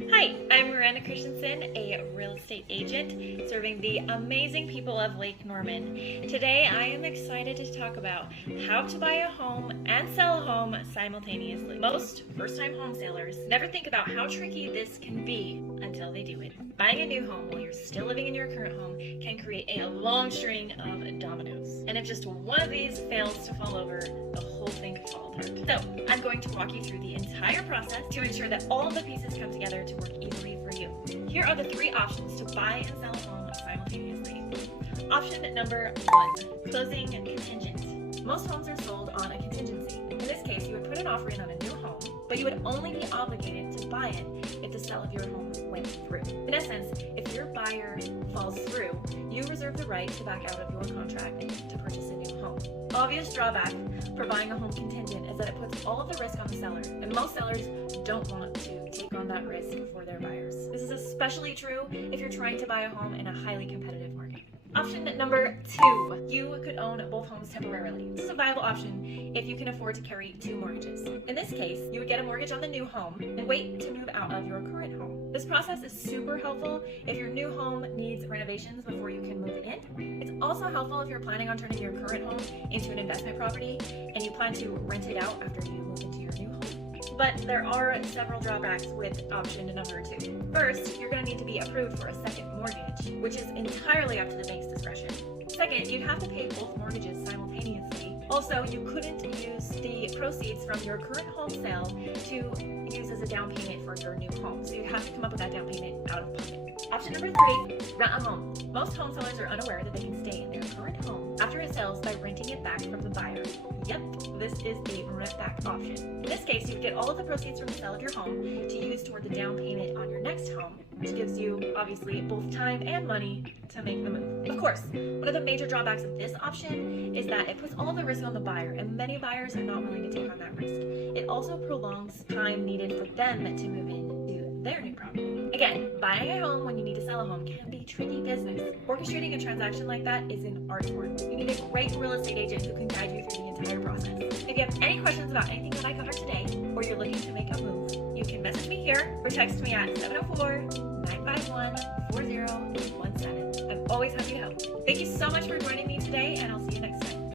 Hi, I'm Miranda Christensen, a real estate agent serving the amazing people of Lake Norman. Today I am excited to talk about how to buy a home and sell a home simultaneously. Most first-time home sellers never think about how tricky this can be until they do it. Buying a new home while you're still living in your current home can create a long string of dominoes. And if just one of these fails to fall over, the whole thing could fall apart. So I'm going to walk you through the entire process to ensure that all of the pieces come together to work easily for you. Here are the three options to buy and sell a home simultaneously. Option number 1, closing contingent. Most homes are sold on a contingency. In this case, you would put an offer in on a new home, but you would only be obligated to buy it if the sale of your home went through. In essence, if your buyer falls through, you reserve the right to back out of your contract to purchase a new home. Obvious drawback for buying a home contingent is that it puts all of the risk on the seller, and most sellers don't want to take on that risk for their buyers. This is especially true if you're trying to buy a home in a highly competitive market. Option number 2, you could own both homes temporarily. This is a viable option if you can afford to carry 2 mortgages. In this case, you would get a mortgage on the new home and wait to move out of your current home. This process is super helpful if your new home needs renovations before you can move in. It's also helpful if you're planning on turning your current home into an investment property and you plan to rent it out after you move into your new home. But there are several drawbacks with option number 2. First, you're going to need to be approved for a second mortgage, which is entirely up to the bank's discretion. Second, you'd have to pay both mortgages simultaneously. Also, you couldn't use the proceeds from your current home sale to use as a down payment for your new home. So you'd have to come up with that down payment out of pocket. Option number 3, rent a home. Most home sellers are unaware that they can stay in their current home after it sells by renting it back from the buyer. Yep, this is the rent back option. In this case, you would get all of the proceeds from the sale of your home to use toward the down payment on your next home, which gives you, obviously, both time and money to make the move. Of course, one of the major drawbacks of this option is that it puts all of the risk on the buyer, and many buyers are not willing to take on that risk. It also prolongs time needed for them to move into their new property. Again, buying a home when you need to sell a home can be tricky business. Orchestrating a transaction like that is an art form. You need a great real estate agent who can guide you through the entire process. If you have any questions about anything that I covered today, or you're looking to make a move, you can message me here or text me at 704-951-4017. I'm always happy to help. Thank you so much for joining me today, and I'll see you next time.